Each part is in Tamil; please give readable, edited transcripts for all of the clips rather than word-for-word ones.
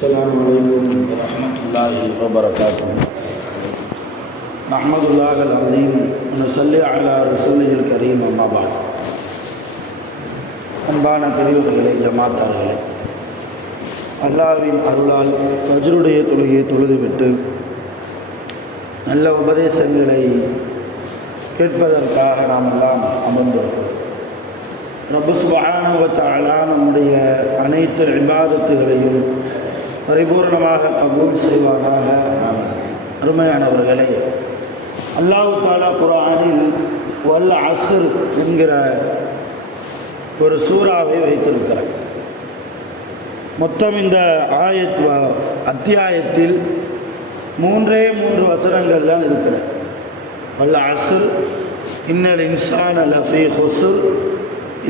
السلام عليكم ورحمة الله وبركاته. نحمد الله العظيم ونصلي على رسوله الكريم. أما بعد. அன்பான பெரியவர்களே, ஜமாத்தார்களே, அல்லாஹ்வின் அருளால் ஃபஜ்ருடைய தொழுகையை தொழுதுவிட்டு நல்ல உபதேசங்களை கேட்பதற்காக நாம் எல்லாம் அமர்ந்திருக்கிறோம். ரப்பு சுப்ஹானஹு வ தஆலா நம்முடைய அனைத்து இபாதத்துகளையும் பரிபூர்ணமாக கபூல் செய்வாராக. அருமையானவர்களே, அல்லாஹ் தஆலா குர்ஆனில் வல் அஸ்ர் என்கிற ஒரு சூறாவை வைத்திருக்கிறார். மொத்தம் இந்த அத்தியாயத்தில் 3 வசனங்கள் தான் இருக்கிறது. வல் அஸ்ர் இன்னல் இன்சான லஃபீ ஹுஸ்ர்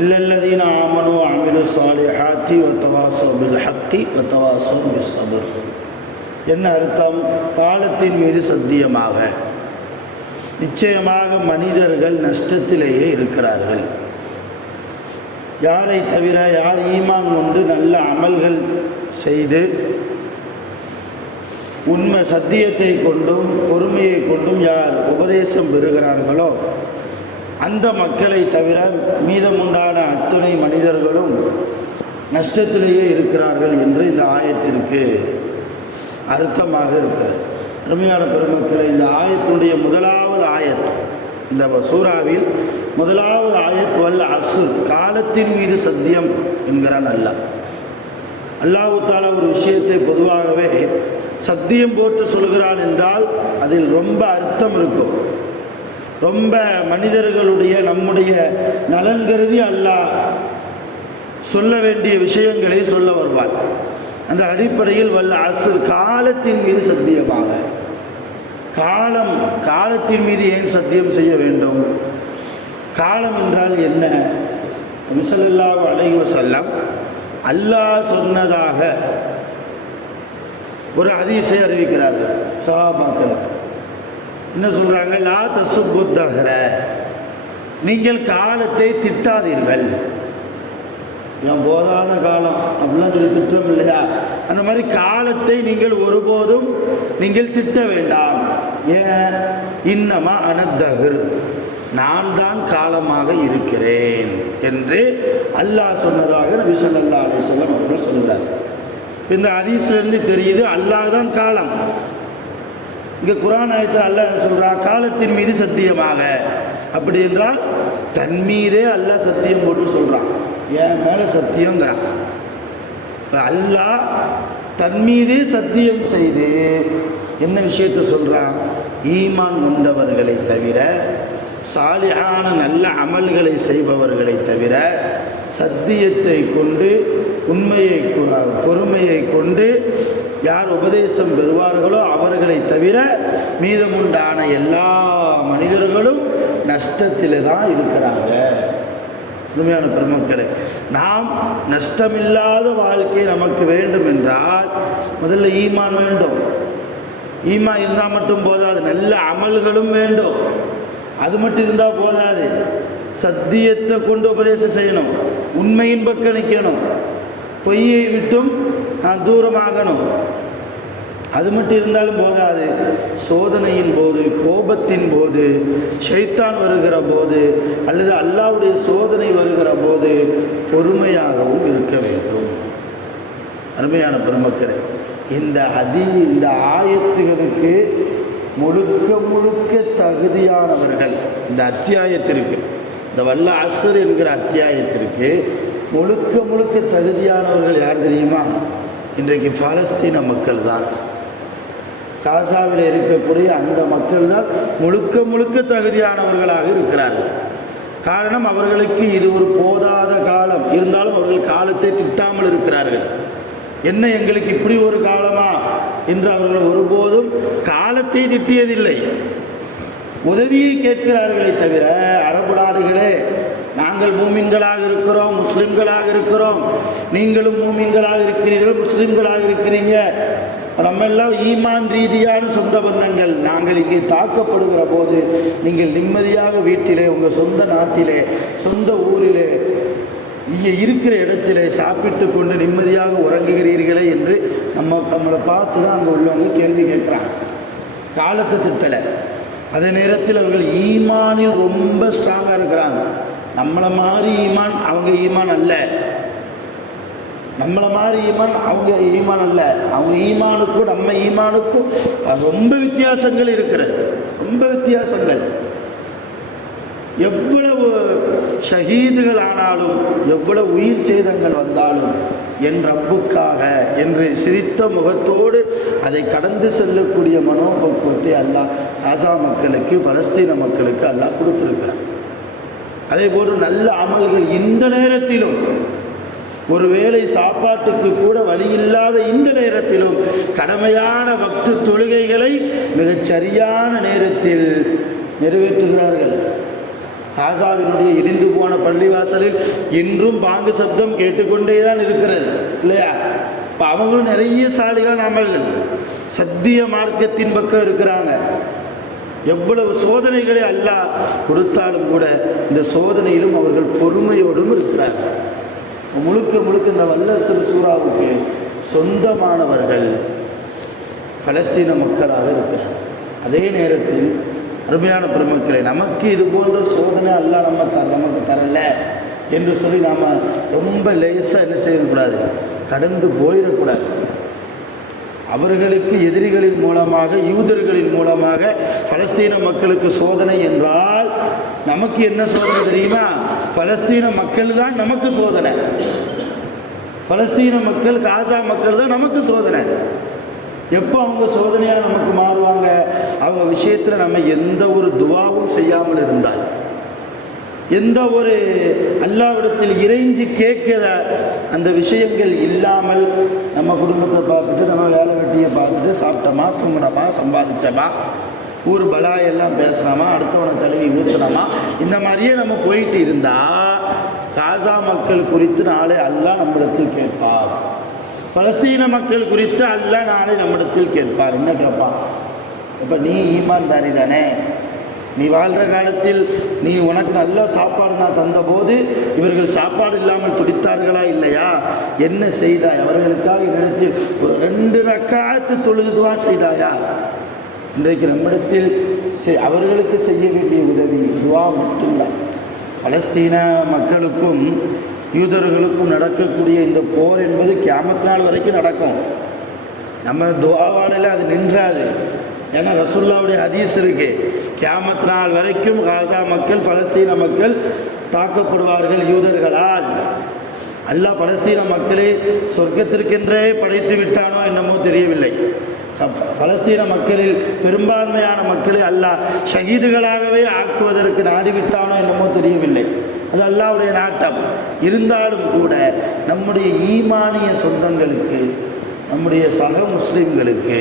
இல்லல்லதீன ஆமனு வஅமிலு ஸாலிஹாத்தி வதவாஸவ் பில் ஹக்கி வதவாஸவ் பிஸ் ஸப்ர். என்ன அர்த்தம்? காலத்தின் மீது சத்தியமாக, நிச்சயமாக மனிதர்கள் நஷ்டத்திலேயே இருக்கிறார்கள். யாரை தவிர, யார் ஈமான் கொண்டு நல்ல அமல்கள் செய்து உண்மை சத்தியத்தை கொண்டும் பொறுமையை கொண்டும் யார் உபதேசம் பெறுகிறார்களோ அந்த மக்களை தவிர மீதமுண்டான அத்தனை மனிதர்களும் நஷ்டத்திலேயே இருக்கிறார்கள் என்று இந்த ஆயத்திற்கு அர்த்தமாக இருக்கிறது. அருமையான பெருமக்களை, இந்த ஆயத்தினுடைய முதலாவது ஆயத், இந்த சூறாவில் முதலாவது ஆயத் வல் அஸ்ர், காலத்தின் மீது சத்தியம் என்கிறான் அல்லாஹ். அல்லாஹ் தஆலா ஒரு விஷயத்தை பொதுவாகவே சத்தியம் போட்டு சொல்கிறான் என்றால் அதில் ரொம்ப அர்த்தம் இருக்கும். ரொம்ப மனிதர்களுடைய நம்முடைய நலன் கருதி அல்லாஹ் சொல்ல வேண்டிய விஷயங்களை சொல்ல வருவார். அந்த அடிப்படையில் வல் அஸ்ர், காலத்தின் மீது சத்தியமாக. காலத்தின் மீது ஏன் சத்தியம் செய்ய வேண்டும்? காலம் என்றால் என்ன? நபி ஸல்லல்லாஹு அலைஹி வஸல்லம் அல்லாஹ் சொன்னதாக ஒரு ஹதீஸை அறிவிக்கிறார்கள். சஹாபாக்கள் என்ன சொல்கிறாங்க? லா தசுப்பு தஹ்ர, நீங்கள் காலத்தை திட்டாதீர்கள். ஏன் போதாத காலம் அப்படிலாம் சொல்லி திட்டம் இல்லையா? அந்த மாதிரி காலத்தை நீங்கள் ஒருபோதும் நீங்கள் திட்ட வேண்டாம். ஏன்? இன்னமா அனத்தஹர், நான் தான் காலமாக இருக்கிறேன் என்று அல்லாஹ் சொன்னதாக நபி ஸல்லல்லாஹு அலைஹி வஸல்லம் அவர்கள் சொல்கிறார். இந்த ஹதீஸிலிருந்து தெரியுது அல்லாஹ் தான் காலம். இங்கே குர்ஆன் ஆயத்தில் அல்லாஹ் என்ன சொல்கிறான்? காலத்தின் மீது சத்தியமாக. அப்படி என்றால் தன் மீதே அல்லாஹ் சத்தியம் போட்டு சொல்கிறான். என் மேலே சத்தியங்கிறான். அல்லாஹ் தன் மீதே சத்தியம் செய்து என்ன விஷயத்தை சொல்கிறான்? ஈமான் கொண்டவர்களை தவிர, சாலிஹான நல்ல அமல்களை செய்பவர்களை தவிர, சத்தியத்தை கொண்டு உண்மையை பொறுமையை கொண்டு யார் உபதேசம் பெறுவார்களோ அவர்களை தவிர மீதமுண்டான எல்லா மனிதர்களும் நஷ்டத்தில் தான் இருக்கிறாங்க. உண்மையான பெருமக்களே, நாம் நஷ்டமில்லாத வாழ்க்கை நமக்கு வேண்டும் என்றால் முதல்ல ஈமான் வேண்டும். ஈமான் இருந்தால் மட்டும் போதாது, நல்ல அமல்களும் வேண்டும். அது மட்டும் இருந்தால் போதாது, சத்தியத்தை கொண்டு உபதேசம் செய்யணும், உண்மையின் பக்கம் நிற்கணும், பொய்யை விட்டும் நான் தூரமாகணும். அது மட்டும் இருந்தாலும் போதாது, சோதனையின் போது, கோபத்தின் போது, ஷைத்தான் வருகிற போது, அல்லது அல்லாஹ்வுடைய சோதனை வருகிற போது பொறுமையாகவும் இருக்க வேண்டும். அருமையான பெருமக்களே, இந்த ஆயத்துகளுக்கு முழுக்க தகுதியானவர்கள் இந்த அத்தியாயத்திற்கு, இந்த வல்ல அஸ்ர் என்கிற அத்தியாயத்திற்கு முழுக்க தகுதியானவர்கள் யார் தெரியுமா? இன்றைக்கு பாலஸ்தீன மக்கள் தான். காசாவில் இருக்கக்கூடிய அந்த மக்கள் தான் முழுக்க தகுதியானவர்களாக இருக்கிறார்கள். காரணம், அவர்களுக்கு இது ஒரு போதாத காலம். இருந்தாலும் அவர்கள் காலத்தை திட்டாமல் இருக்கிறார்கள். என்ன, எங்களுக்கு இப்படி ஒரு காலமா என்று அவர்கள் ஒருபோதும் காலத்தை திட்டியதில்லை. உதவியை கேட்கிறார்களே தவிர, அரபு நாடுகளே நாங்கள் மூமின்களாக இருக்கிறோம், முஸ்லிம்களாக இருக்கிறோம், நீங்களும் மூமின்களாக இருக்கிறீர்கள், முஸ்லிம்களாக இருக்கிறீங்க, நம்ம எல்லாம் ஈமான் ரீதியான சொந்த பந்தங்கள், நாங்கள் இங்கே தாக்கப்படுகிற போது நீங்கள் நிம்மதியாக வீட்டிலே, உங்கள் சொந்த நாட்டிலே, சொந்த ஊரிலே, இங்கே இருக்கிற இடத்திலே சாப்பிட்டு கொண்டு நிம்மதியாக உறங்குகிறீர்களே என்று நம்மளை பார்த்து தான் அங்கே உள்ளவங்க கேள்வி கேட்குறாங்க. காலத்தை திட்டலை. அதே நேரத்தில் அவர்கள் ஈமானில் ரொம்ப ஸ்ட்ராங்காக இருக்கிறாங்க. நம்மளை மாதிரி ஈமான் அவங்க ஈமான் அல்ல, நம்மளை மாதிரி ஈமான் அவங்க ஈமான் அல்ல. அவங்க ஈமானுக்கும் நம்ம ஈமானுக்கும் ரொம்ப வித்தியாசங்கள் இருக்கிறது, ரொம்ப வித்தியாசங்கள். எவ்வளவு ஷஹீதுகள் ஆனாலும், எவ்வளவு உயிர் சேதங்கள் வந்தாலும், என் ரப்புக்காக என்று சிரித்த முகத்தோடு அதை கடந்து செல்லக்கூடிய மனோபக்குவத்தை அல்லாஹ் காசா மக்களுக்கு, பலஸ்தீன மக்களுக்கு அல்லாஹ் கொடுத்திருக்கிறான். அதே போன்று நல்ல அமல்கள் இந்த நேரத்திலும், ஒருவேளை சாப்பாட்டுக்கு கூட வழியில்லாத இந்த நேரத்திலும் கடமையான வக்து தொழுகைகளை மிகச் சரியான நேரத்தில் நிறைவேற்றுகிறார்கள். காசாவினுடைய இடிந்து போன பள்ளிவாசலில் இன்றும் பாங்கு சப்தம் கேட்டுக்கொண்டே தான் இருக்கிறது இல்லையா? இப்போ அவங்களும் நிறைய சாலிகான அமல்கள் சத்திய மார்க்கத்தின் பக்கம் இருக்கிறாங்க. எவ்வளவு சோதனைகளை அல்லாஹ் கொடுத்தாலும் கூட இந்த சோதனையிலும் அவர்கள் பொறுமையோடும் இருக்கிறாங்க. முழுக்க முழுக்க இந்த வல்லரசர் சூறாவுக்கு சொந்தமானவர்கள் பலஸ்தீன மக்களாக இருக்கிறார். அதே நேரத்தில் அருமையான பெருமக்களே, நமக்கு இது போன்ற சோதனை அல்லாஹ் நமக்கு தரல என்று சொல்லி நாம் ரொம்ப லேசாக என்ன செய்யக்கூடாது, கடந்து போயிடக்கூடாது. அவர்களுக்கு எதிரிகளின் மூலமாக, யூதர்களின் மூலமாக பலஸ்தீன மக்களுக்கு சோதனை என்றால் நமக்கு என்ன சோதனை தெரியுமா? பலஸ்தீன மக்கள் தான் நமக்கு சோதனை. பலஸ்தீன மக்கள், காசா மக்கள் தான் நமக்கு சோதனை. எப்போ அவங்க சோதனையாக நமக்கு மாறுவாங்க? அவங்க விஷயத்தில் நம்ம எந்த ஒரு துவாவும் செய்யாமல் இருந்தால், எந்த ஒரு அல்லாஹ்விடத்தில் இறைஞ்சி கேட்கிற அந்த விஷயங்கள் இல்லாமல், நம்ம குடும்பத்தை பார்த்துட்டு, நம்ம வேலை வெட்டியை பார்த்துட்டு, சாப்பிட்டோமா, தூங்கினோமா, சம்பாதிச்சோமா, ஊர் பலாயெல்லாம் பேசுனோமா, அடுத்தவனை கழுவி ஊற்றினோமா, இந்த மாதிரியே நம்ம போயிட்டு இருந்தால் காசா மக்கள் குறித்து நாளை அல்லாஹ் நம்மிடத்தில் கேட்பார். பலஸ்தீன மக்கள் குறித்து அல்லாஹ் நாளை நம்மிடத்தில் கேட்பார். என்ன கேட்பான்? இப்போ நீ ஈமான்தாரி தானே, நீ வாழ்கிற காலத்தில் நீ உனக்கு நல்ல சாப்பாடு நான் தந்தபோது இவர்கள் சாப்பாடு இல்லாமல் துடித்தார்களா இல்லையா? என்ன செய்தாய்? அவர்களுக்காக என்னிடத்தில் ஒரு 2 ரக்காத்து தொழுதுவா செய்தாயா? இன்றைக்கு நம்மிடத்தில் அவர்களுக்கு செய்ய வேண்டிய உதவி துவா மட்டும்தான். பலஸ்தீன மக்களுக்கும் யூதர்களுக்கும் நடக்கக்கூடிய இந்த போர் என்பது கியாமத் நாள் வரைக்கும் நடக்கும். நம்ம துவாவாலையில் அது நின்றாது. ஏன்னா ரசூலுல்லாஹ்வுடைய ஹதீஸ் இருக்கு, கியாமத் நாள் வரைக்கும் காசா மக்கள், பலஸ்தீன மக்கள் தாக்கப்படுவார்கள் யூதர்களால். அல்லாஹ் பலஸ்தீன மக்களை சொர்க்கத்திற்கென்றே படைத்து விட்டானோ என்னமோ தெரியவில்லை. பலஸ்தீன மக்களில் பெரும்பான்மையான மக்களை அல்லாஹ் ஷஹீதுகளாகவே ஆக்குவதற்கு நாடிவிட்டானோ என்னமோ தெரியவில்லை. அது அல்லாஹ்வுடைய நாட்டம். இருந்தாலும் கூட நம்முடைய ஈமானிய சொந்தங்களுக்கு, நம்முடைய சக முஸ்லிம்களுக்கு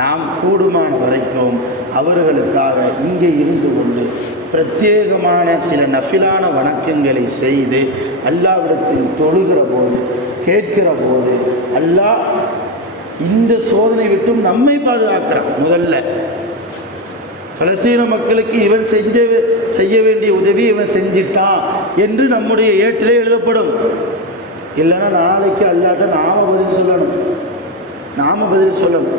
நாம் கூடுமான வரைக்கும் அவர்களுக்காக இங்கே இருந்து கொண்டு பிரத்யேகமான சில நஃபிலான வணக்கங்களை செய்து அல்லாஹ்விடத்தில் தொழுகிற போது, கேட்கிற போது அல்லாஹ் இந்த சோதனை விட்டும் நம்மை பாதுகாக்கிறான். முதல்ல பலஸ்தீன மக்களுக்கு இவன் செய்ய வேண்டிய உதவி இவன் செஞ்சிட்டான் என்று நம்முடைய ஏட்டிலே எழுதப்படும். இல்லைன்னா நாளைக்கு அல்லாட்ட நாம பதில் சொல்லணும்.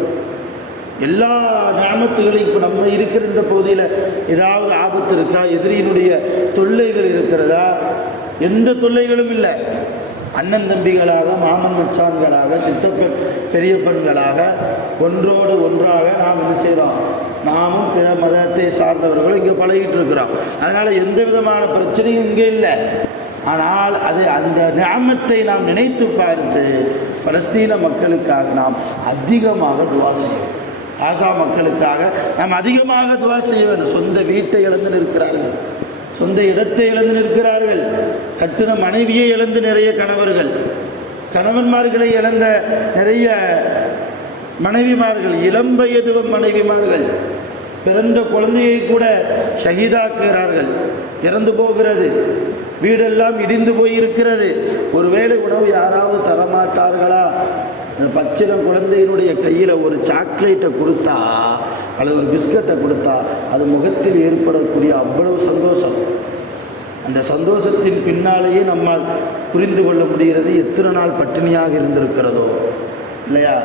எல்லா ஞாபகத்துகளையும் இப்போ நம்ம இருக்கிற இந்த பகுதியில் ஏதாவது ஆபத்து இருக்கா? எதிரியினுடைய தொல்லைகள் இருக்கிறதா? எந்த தொல்லைகளும் இல்லை. அண்ணன் தம்பிகளாக, மாமன் மச்சான்களாக, சித்தப்பெண் பெரியப்பெண்களாக ஒன்றோடு ஒன்றாக நாம் என்ன செய்கிறோம்? நாமும் பிற மதத்தை சார்ந்தவர்களும் இங்கே பழகிட்டு இருக்கிறோம். அதனால் எந்த விதமான பிரச்சனையும் இங்கே இல்லை. ஆனால் அது அந்த நியாமத்தை நாம் நினைத்து பார்த்து பலஸ்தீன மக்களுக்காக நாம் அதிகமாக துவா செய்வோம். காசா மக்களுக்காக நாம் அதிகமாக துவா செய்ய வேண்டும். சொந்த வீட்டை இழந்து நிற்கிறார்கள், சொந்த இடத்தை இழந்து நிற்கிறார்கள், கட்டின மனைவியை இழந்து நிறைய கணவர்கள், கணவன்மார்களை இழந்த நிறைய மனைவிமார்கள், இளம் வயது மனைவிமார்கள் பிறந்த குழந்தையை கூட ஷஹீதாக்குகிறார்கள், இறந்து போகிறது, வீடெல்லாம் இடிந்து போயிருக்கிறது. ஒருவேளை உணவு யாராவது தரமாட்டார்களா? அந்த பச்சிலம் குழந்தையினுடைய கையில் ஒரு சாக்லேட்டை கொடுத்தா அல்லது ஒரு பிஸ்கட்டை கொடுத்தா அது முகத்தில் ஏற்படக்கூடிய அவ்வளவு சந்தோஷம். அந்த சந்தோஷத்தின் பின்னாலேயே நம்மால் புரிந்து கொள்ள முடிகிறது எத்தனை நாள் பட்டினியாக இருந்திருக்கிறதோ இல்லையா.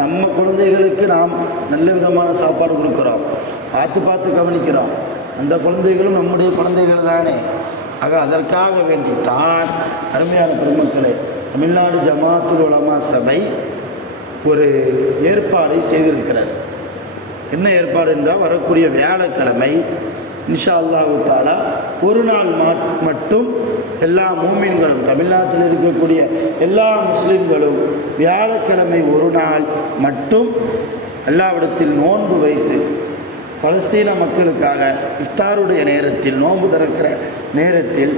நம்ம குழந்தைகளுக்கு நாம் நல்ல விதமான சாப்பாடு கொடுக்குறோம், பார்த்து பார்த்து கவனிக்கிறோம். அந்த குழந்தைகளும் நம்முடைய குழந்தைகள் தானே. ஆக அதற்காக வேண்டித்தான் அருமையான பெருமக்களே, தமிழ்நாடு ஜமாத்துல் உலமா சபை ஒரு ஏற்பாடை செய்திருக்கிறார். என்ன ஏற்பாடு என்றால், வரக்கூடிய வியாழக்கிழமை இன்ஷா அல்லாஹு தஆலா ஒரு நாள் மட்டும் எல்லா மூமின்களும், தமிழ்நாட்டில் இருக்கக்கூடிய எல்லா முஸ்லிம்களும் வியாழக்கிழமை ஒரு நாள் மட்டும் அல்லாஹ்விடத்தில் நோன்பு வைத்து பலஸ்தீன மக்களுக்காக இஃப்தாருடைய நேரத்தில், நோன்பு திறக்கிற நேரத்தில்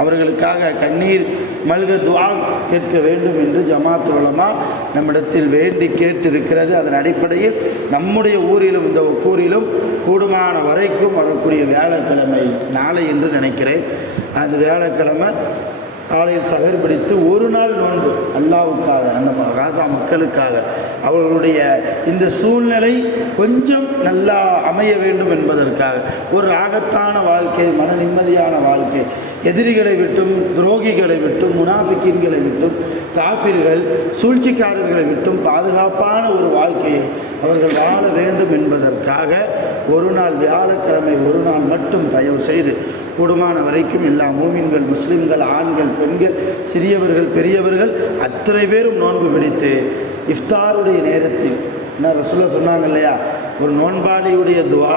அவர்களுக்காக கண்ணீர் மல்க துஆ கேட்க வேண்டும் என்று ஜமாத்துல் உலமா நம்மிடத்தில் வேண்டி கேட்டிருக்கிறது. அதன் அடிப்படையில் நம்முடைய ஊரிலும் இந்த ஒக்கூரிலும் கூடுமான வரைக்கும் வரக்கூடிய வியாழக்கிழமை நாளை என்று நினைக்கிறேன், அந்த வியாழக்கிழமை காலையில் சகர் பிடித்து ஒரு நாள் நோன்பு அல்லாஹ்வுக்காக, அந்த காசா மக்களுக்காக, அவர்களுடைய இந்த சூழ்நிலை கொஞ்சம் நல்லா அமைய வேண்டும் என்பதற்காக, ஒரு ராகத்தான வாழ்க்கை, மன நிம்மதியான வாழ்க்கை, எதிரிகளை விட்டும், துரோகிகளை விட்டும், முனாஃபிக்கீன்களை விட்டும், காஃபிர்கள் சூழ்ச்சிக்காரர்களை விட்டும் பாதுகாப்பான ஒரு வாழ்க்கையை அவர்கள் வாழ வேண்டும் என்பதற்காக ஒரு நாள் வியாழக்கிழமை ஒரு நாள் மட்டும் தயவு செய்து கூடுமான வரைக்கும் எல்லா மூமின்கள், முஸ்லிம்கள், ஆண்கள், பெண்கள், சிறியவர்கள், பெரியவர்கள் அத்தனை பேரும் நோன்பு பிடித்து இஃப்தாருடைய நேரத்தில், என்ன ரசூலுல்லாஹ் சொன்னாங்க இல்லையா, ஒரு நோன்பாளியுடைய துவா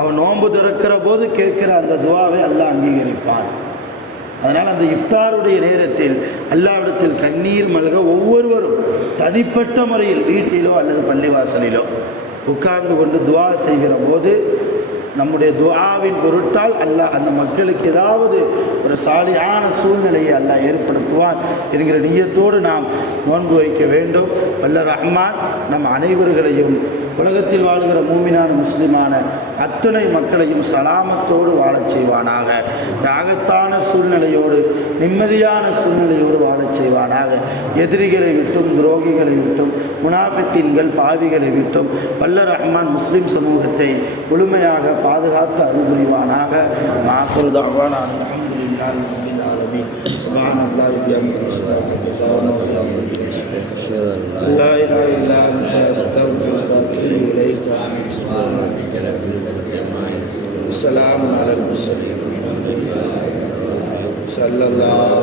அவன் நோன்பு திறக்கிற போது கேட்கிற அந்த துவாவை அல்லாஹ் அங்கீகரிப்பான். அதனால் அந்த இஃப்தாருடைய நேரத்தில் அல்லாஹ்விடத்தில் கண்ணீர் மல்க ஒவ்வொருவரும் தனிப்பட்ட முறையில் வீட்டிலோ அல்லது பள்ளிவாசலிலோ உட்கார்ந்து கொண்டு துவா செய்கிற போது நம்முடைய துஆவின் பொருட்டால் அல்லாஹ் அந்த மக்களுக்கு ஏதாவது ஒரு சாலியான சூழ்நிலையை அல்லாஹ் ஏற்படுத்துவான் என்கிற நியத்தோடு நாம் நோன்பு வைக்க வேண்டும். வல்ல ரஹ்மான் நம் அனைவர்களையும் உலகத்தில் வாழ்கிற மூமினான முஸ்லிமான அத்தனை மக்களையும் சலாமத்தோடு வாழச் செய்வானாக, ராகத்தான சூழ்நிலையோடு நிம்மதியான சூழ்நிலையோடு வாழச் செய்வானாக. எதிரிகளை விட்டும், துரோகிகளை விட்டும், முனாஃபிக்கீன்கள், பாவிகளை விட்டும் வல்ல ரஹ்மான் முஸ்லிம் சமூகத்தை முழுமையாக பாதுகாத்து அருள்புரிவானாக. ஆகிரு தஅவானா அல்ஹம்துலில்லாஹி ரப்பில் ஆலமீன். சுப்ஹானல்லாஹி வபிஹம்திஹி லா இலாஹா இல்லா அன்த அஸ்தக்ஃபிருக வ அத்தூபு இலைக. ஸலாமுன் அலல் முர்ஸலீன் ஸல்லல்லாஹு